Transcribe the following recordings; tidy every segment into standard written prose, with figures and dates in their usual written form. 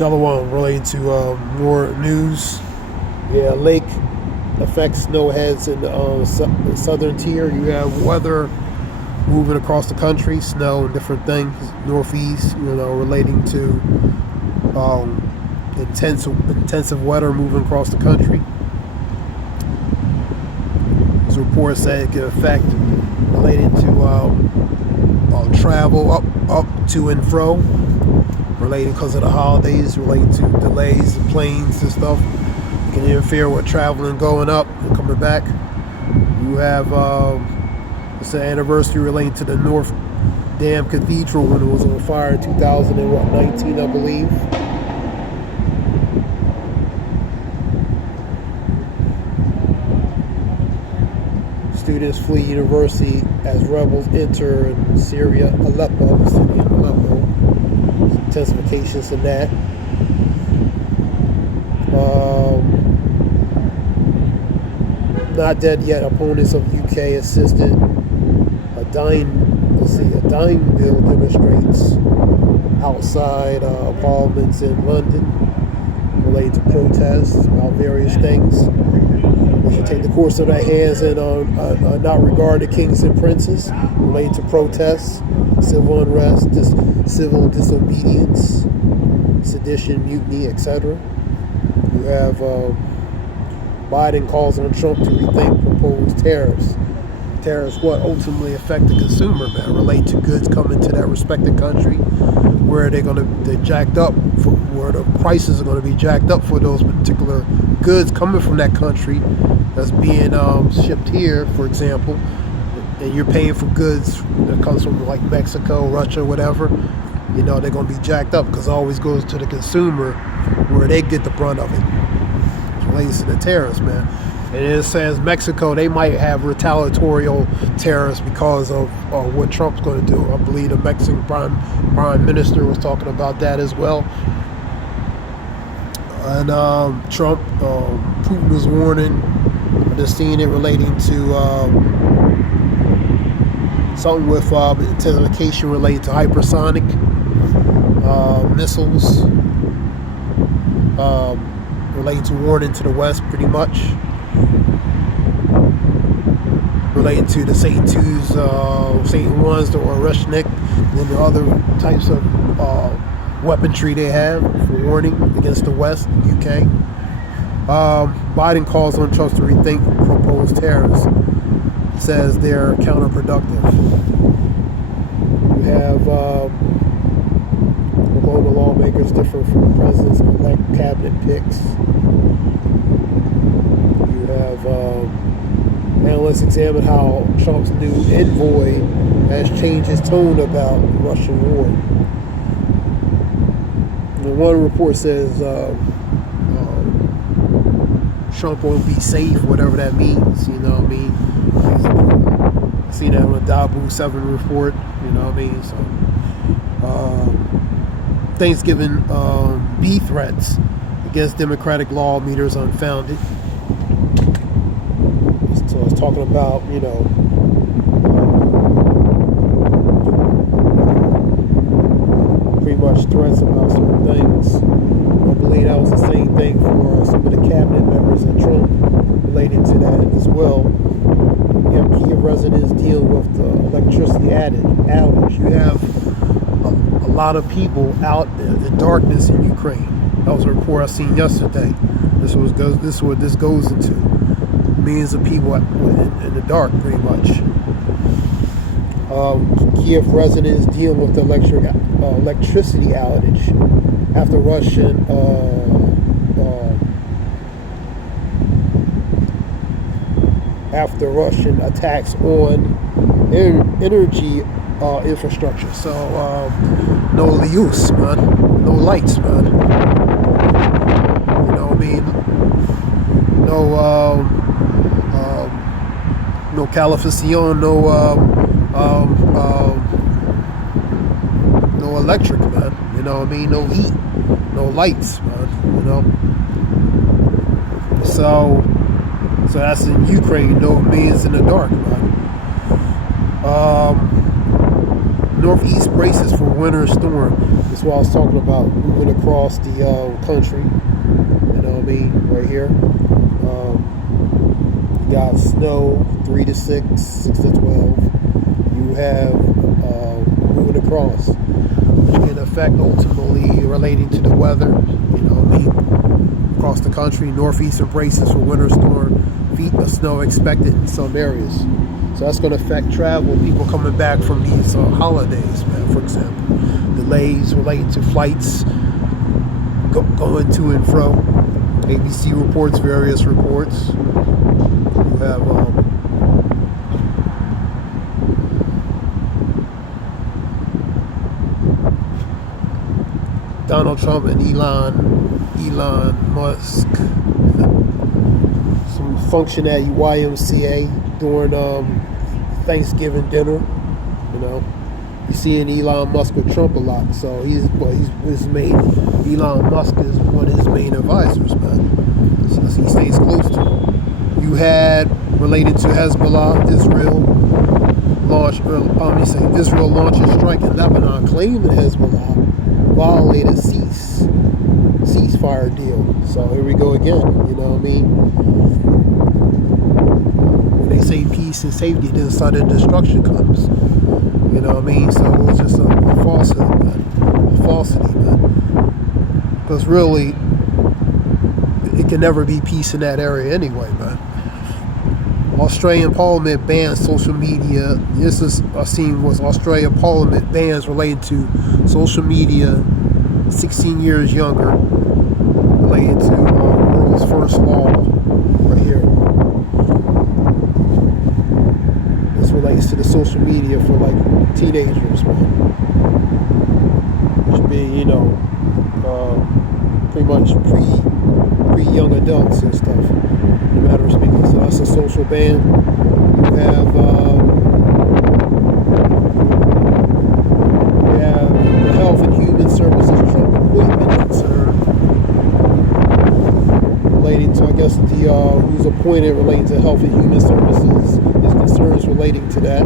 Shalom relating to more news. Yeah, lake affects snowheads in the southern tier. You have weather moving across the country, snow and different things, northeast, relating to intensive weather moving across the country. This report said it could affect related to travel up to and fro, relating because of the holidays, relating to delays in planes and stuff. It can interfere with traveling going up and coming back. You have it's an anniversary relating to the North Dam Cathedral when it was on fire in 2019, I believe. Students flee university as rebels enter in Syria, Aleppo, the city of Aleppo. Intensifications in that. Not dead yet. Opponents of UK assisted a dying bill demonstrates outside parliaments in London related to protests about various things. They should take the course of their hands and not regard the kings and princes related to protests, civil unrest, civil disobedience, sedition, mutiny, etc. You have Biden calls on Trump to rethink proposed tariffs. Tariffs what ultimately affect the consumer, man, relate to goods coming to that respected country where they're jacked up, where the prices are going to be jacked up for those particular goods coming from that country that's being shipped here, for example, and you're paying for goods that comes from like Mexico, Russia, whatever. They're going to be jacked up because it always goes to the consumer where they get the brunt of it. It relates to the tariffs, man. And it says Mexico, they might have retaliatory tariffs because of what Trump's going to do. I believe the Mexican prime minister was talking about that as well. And Trump, Putin was warning. I just seen it relating to something with intensification related to hypersonic missiles, relating to warning to the West, pretty much. Related to the Satan 2s, Satan 1s, the Oreshnik, and the other types of weaponry they have for warning against the West, UK. Biden calls on Trump to rethink proposed tariffs. Says they're counterproductive. You have Oklahoma lawmakers different from president's elect cabinet picks. You have analysts examine how Trump's new envoy has changed his tone about the Russian war. And one report says Trump won't be safe, whatever that means, I mean? I seen that on the Dabu 7 report, what I mean? So, Thanksgiving B threats against Democratic lawmakers unfounded. So it's talking about, pretty much threats about certain things. I believe that was the same thing for some of the cabinet members of Trump related to that as well. You have Kiev residents dealing with the electricity outage. You have a lot of people out in darkness in Ukraine. That was a report I seen yesterday. This is what this goes into. Millions of people in the dark, pretty much. Kiev residents dealing with the electricity outage after Russian attacks on energy infrastructure. So no lights, man. No lights, man. What I mean? No calefacción, no electric, man. What I mean? No heat, no lights, man. So that's in Ukraine. No means in the dark, man. northeast braces for winter storm. That's what I was talking about, moving across the country. You know what I mean? Right here. You got snow 3 to 6, 6 to 12. You have moving across, which can affect ultimately relating to the weather. You know what I mean? Across the country, northeastern braces for winter storm, feet of snow expected in some areas. So that's going to affect travel, people coming back from these holidays, man. For example, delays relating to flights going to and fro. ABC reports various reports. You have Donald Trump and Elon Musk, some function at YMCA during Thanksgiving dinner. You know, you seeing Elon Musk with Trump a lot, so his main Elon Musk is one of his main advisors, man. So he stays close to him. You had related to Hezbollah, Israel launches strike in Lebanon, claiming Hezbollah violated ceasefire deal. So here we go again. You know what I mean? When they say peace and safety, then sudden destruction comes. You know what I mean? So it was just a falsehood, man. A falsity, man. Because really, it can never be peace in that area anyway, man. Australian Parliament bans social media. This is seen was Australian Parliament bans related to social media 16 years younger, related to world's first law right here. This relates to the social media for like teenagers, man. Which being, you know, pretty much pre-young adults and stuff. In a matter of speaking, so that's a social ban. You have the Health and Human Services Trump appointment concern relating to, I guess, the who's appointed relating to Health and Human Services. His concerns relating to that.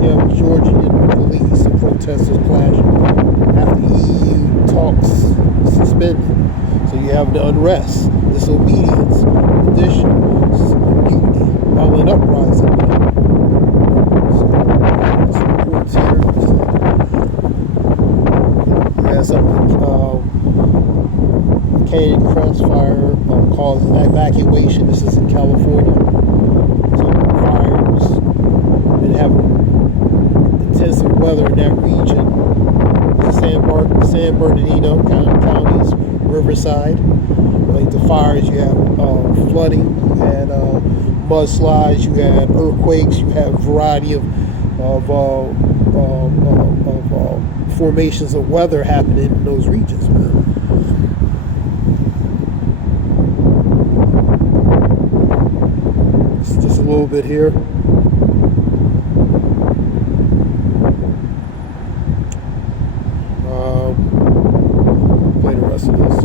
You have Georgian police and protesters clash after EU talks suspended. So you have the unrest, disobedience, addition, mutiny, violent uprising. So, some reports here. You have something, Canyon Crest fire caused evacuation. This is in California. So fires, and having intensive weather in that region. San Bernardino counties, Riverside. Like the fires, you have flooding, you had mudslides, you had earthquakes, you have a variety of formations of weather happening in those regions, man. It's just a little bit here. Play the rest of this.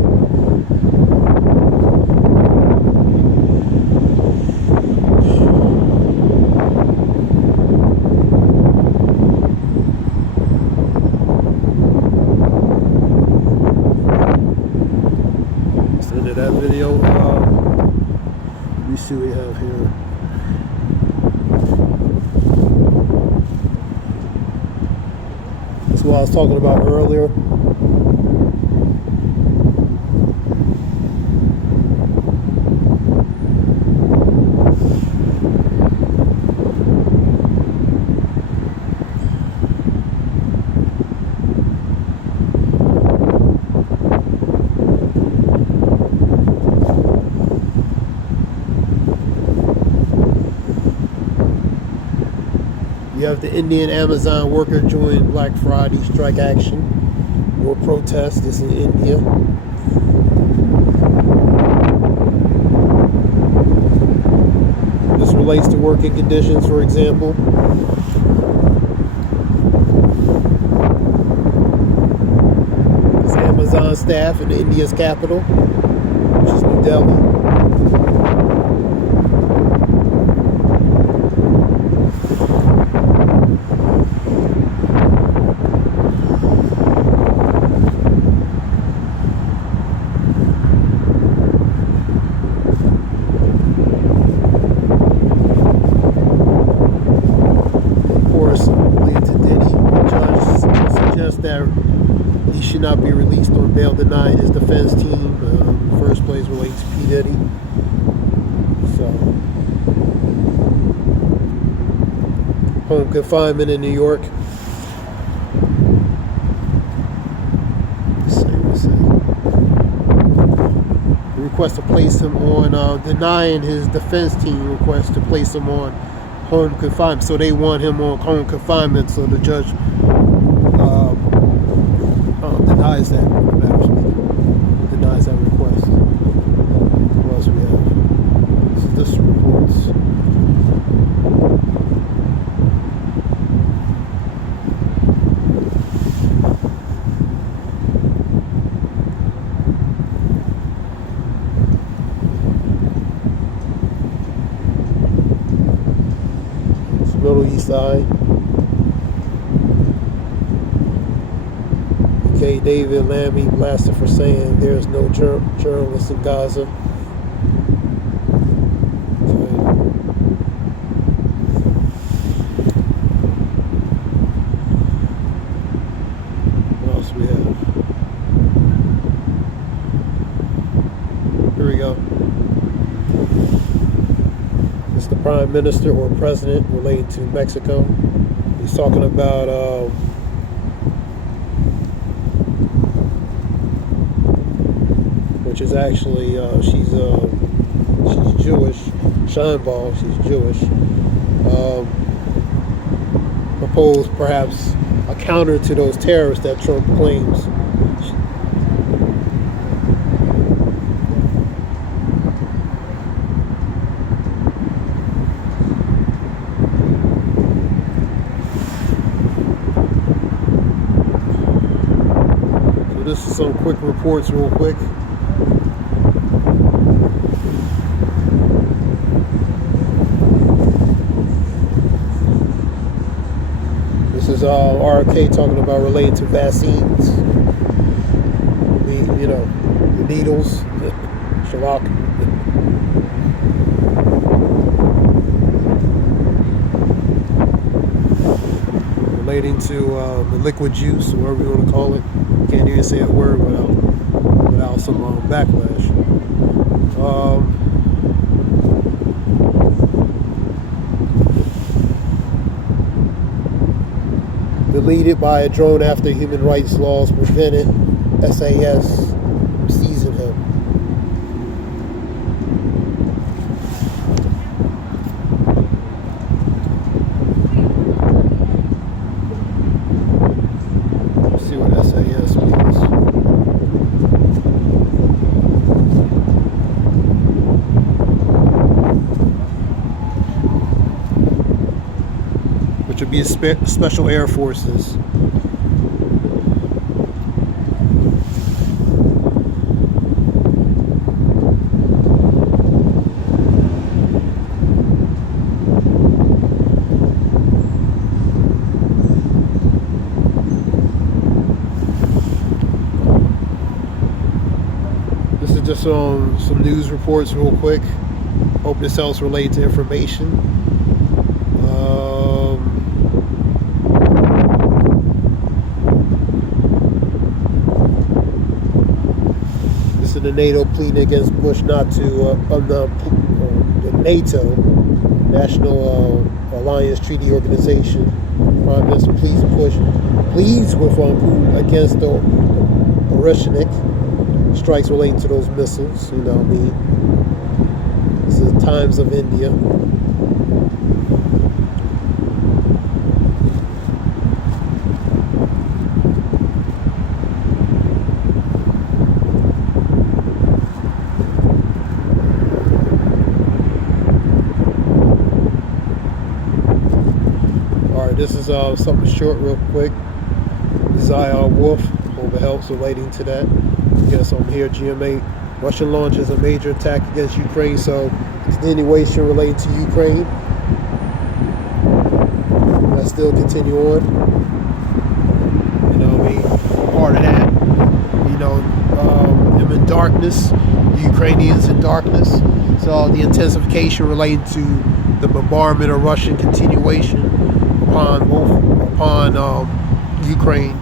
That video. Let me see what we have here. That's what I was talking about earlier. You have the Indian Amazon worker join Black Friday strike action. More protests. This in India. This relates to working conditions, for example. It's Amazon staff in India's capital, which is New Delhi. He should not be released on bail, denying his defense team in the first place relating to P. Diddy. So, home confinement in New York. Request to place him on, denying his defense team request to place him on home confinement. So they want him on home confinement, so the judge denies that, denies that request. What else we have? This reports. Middle East Side. UK David Lammy blasted for saying there's no journalists in Gaza. What else we have? Here we go. It's the Prime Minister or President relating to Mexico. He's talking about which is actually she's Jewish. Scheinball, she's Jewish. Proposed perhaps a counter to those terrorists that Trump claims. This is some quick reports real quick. This is RFK talking about related to vaccines. The needles, Shalak. Relating to the liquid juice, or whatever you want to call it. Can't even say a word without some backlash. Deleted by a drone after human rights laws prevented SAS from seizing him. Let's see what SAS means. Which would be Special Air Forces. This is just some news reports real quick. Hope this helps relate to information. This is the NATO pleading against Bush not to, the NATO, National Alliance Treaty Organization. Prime Minister pleads with Putin against the Russian strikes relating to those missiles. You know what I mean? This is the Times of India. This is something short real quick. This is IR Wolf. Hope it helps relating to that. Yes, I'm here, GMA. Russia launches a major attack against Ukraine, so continuation relating to Ukraine. Let's still continue on. You know, part of that. You know, them in darkness, the Ukrainians in darkness. So the intensification relating to the bombardment of Russian continuation upon Ukraine.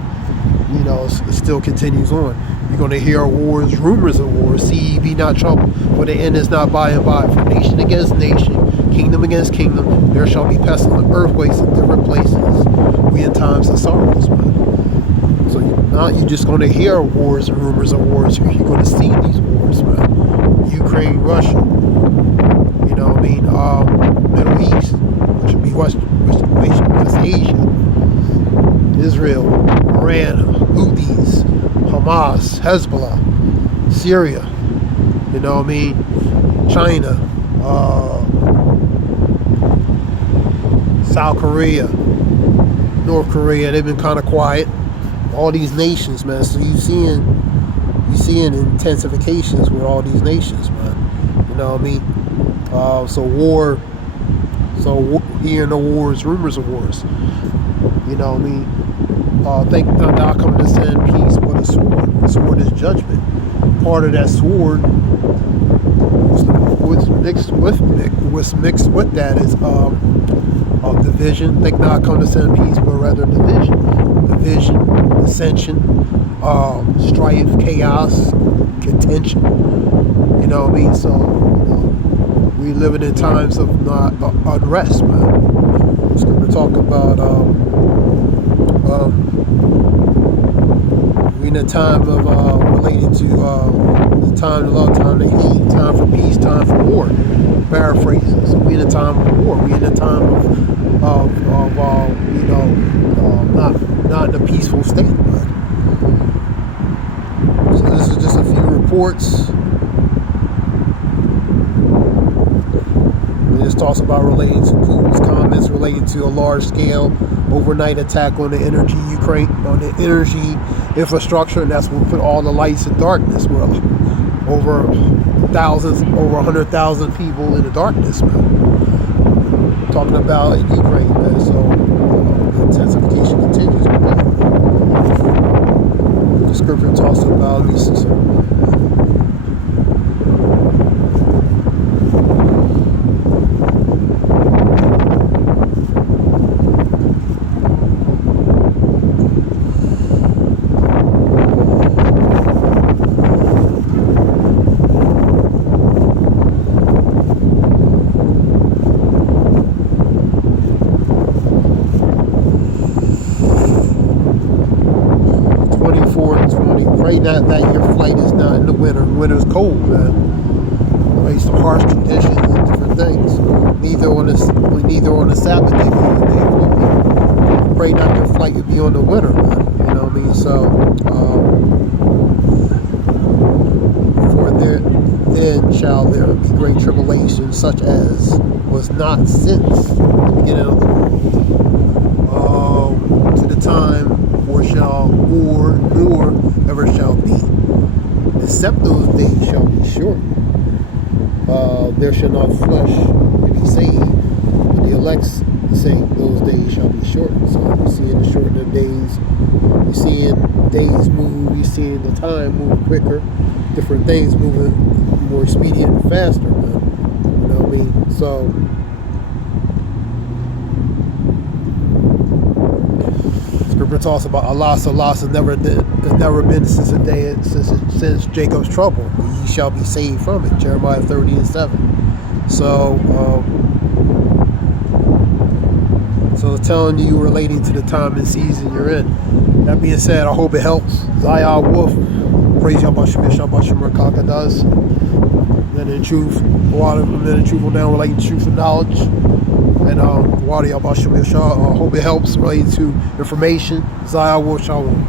it still continues on. You're going to hear wars, rumors of wars. See ye be not troubled, for the end is not by and by. For nation against nation, kingdom against kingdom, there shall be pestilent earthquakes in different places. We in times of sorrows, man. So not you're just going to hear wars and rumors of wars. You're going to see these wars, man. Ukraine, Russia. You know what I mean? Middle East, which would be West Asia. Israel, Iran, Houthis, Hamas, Hezbollah, Syria, you know what I mean? China, South Korea, North Korea, they've been kind of quiet. All these nations, man. So you're seeing intensifications with all these nations, man. You know what I mean? So hearing the wars, rumors of wars. You know what I mean? Thank God thou come to send peace, but a sword. The sword is judgment. Part of that sword what's mixed with that is division. Thank God come to send peace, but rather division, dissension, strife, chaos, contention. You know what I mean? So we living in times of unrest, man. So we're talking about we're in a time of related to the time to love, time to hate, time for peace, time for war. Paraphrasing. So we're in a time of war. We're in a time of not in a peaceful state. But so this is just a few reports. This talks about relating to Putin's comments relating to a large-scale overnight attack on the energy infrastructure, and that's what put all the lights in darkness. Where over 100,000 people in the darkness, man. Talking about in Ukraine, man. So the intensification continues. The scripture talks about these. 24 and 20. Pray not that your flight is not in the winter. Winter's cold, man. Based on harsh conditions and different things. Neither on the Sabbath day nor the day of glory. Pray not your flight would be on the winter, man. You know what I mean? So, for then shall there be great tribulation, such as was not since the beginning of the world, to the time or shall war nor ever shall be, except those days shall be short. There shall not flesh be saved, but the elect's sake those days shall be shortened. So you're seeing the shortened days, you're seeing days move, you're seeing the time move quicker, different things moving more expedient and faster, man. You know what I mean? So Scripture talks about Allah has never been since Jacob's trouble. Ye shall be saved from it. Jeremiah 30:7. So telling you relating to the time and season you're in. That being said, I hope it helps. Zaya Wolf, praise Yahbashim Rakaka does. Then in truth, a lot of them in truth will now relating to truth and knowledge. And Wadi Yahbashim I hope it helps relating to information. Zaya Wolf Shalom.